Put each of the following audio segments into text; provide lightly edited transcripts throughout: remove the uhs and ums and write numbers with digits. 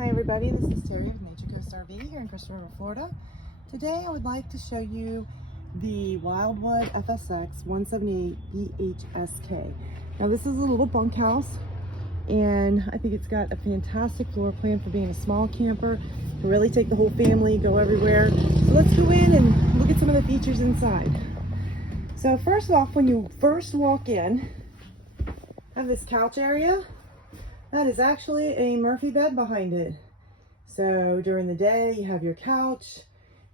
Hi everybody, this is Terry of Nature Coast RV here in Crystal River, Florida. Today I would like to show you the Wildwood FSX 178 BHSK. Now this is a little bunkhouse and I think it's got a fantastic floor plan for being a small camper. To really take the whole family, go everywhere. So let's go in and look at some of the features inside. So first off, when you first walk in, have this couch area. That is actually a Murphy bed behind it. So during the day you have your couch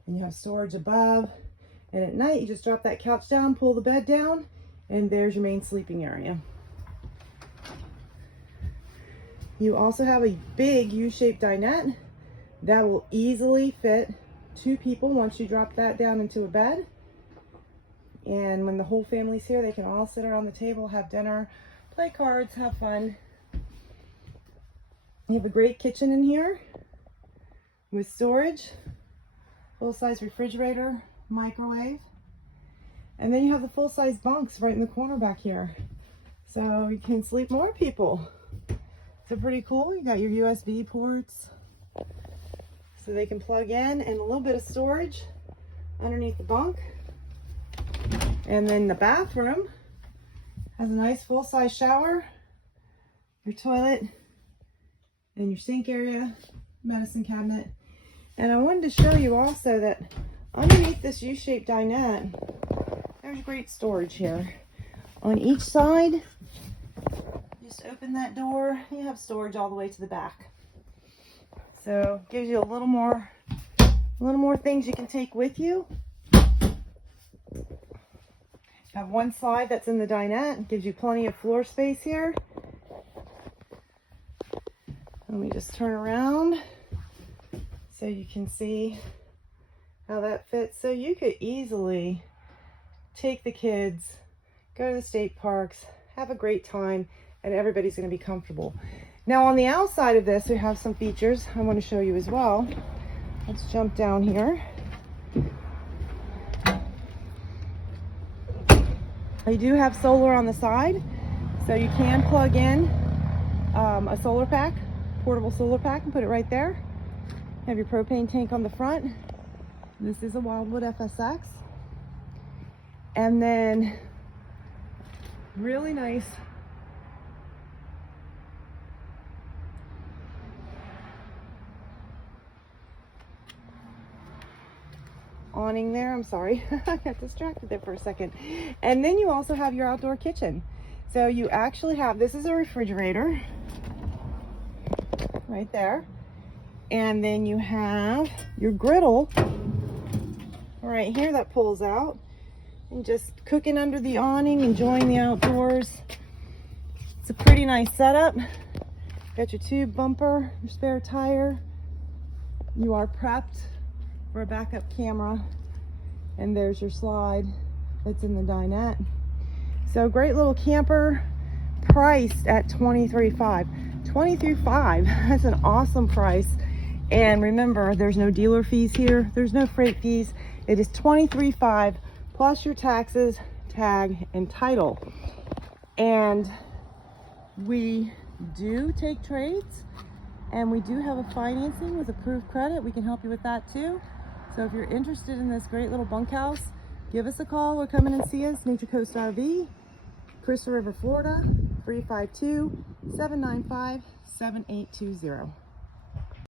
and you have storage above, and at night you just drop that couch down, pull the bed down, and there's your main sleeping area. You also have a big U-shaped dinette that will easily fit 2 people once you drop that down into a bed. And when the whole family's here, they can all sit around the table, have dinner, play cards, have fun. You have a great kitchen in here with storage, full-size refrigerator, microwave, and then you have the full-size bunks right in the corner back here. So you can sleep more people. So pretty cool. You got your USB ports so they can plug in, and a little bit of storage underneath the bunk. And then the bathroom has a nice full-size shower, your toilet, and your sink area, medicine cabinet. And I wanted to show you also that underneath this U-shaped dinette, there's great storage here. On each side, just open that door, you have storage all the way to the back. So gives you a little more things you can take with you. Have one slide that's in the dinette, gives you plenty of floor space here. Let me just turn around so you can see how that fits. So you could easily take the kids, go to the state parks, have a great time, and everybody's going to be comfortable. Now on the outside of this, we have some features I want to show you as well. Let's jump down here. You do have solar on the side, so you can plug in a solar pack, portable solar pack, and put it right there. Have your propane tank on the front. This is a Wildwood FSX. And then really nice awning there. I'm sorry, I got distracted there for a second. And then you also have your outdoor kitchen. So you actually have, this is a refrigerator right there. And then you have your griddle right here that pulls out. And just cooking under the awning, enjoying the outdoors. It's a pretty nice setup. Got your tube bumper, your spare tire. You are prepped for a backup camera, and there's your slide that's in the dinette. So great little camper, priced at $23,500. $23,500, that's an awesome price. And remember, there's no dealer fees here, there's no freight fees. It is $23,500 plus your taxes, tag, and title. And we do take trades, and we do have a financing with approved credit. We can help you with that too. So if you're interested in this great little bunkhouse, give us a call or come in and see us. Nature Coast RV, Crystal River, Florida, 352-795-7820.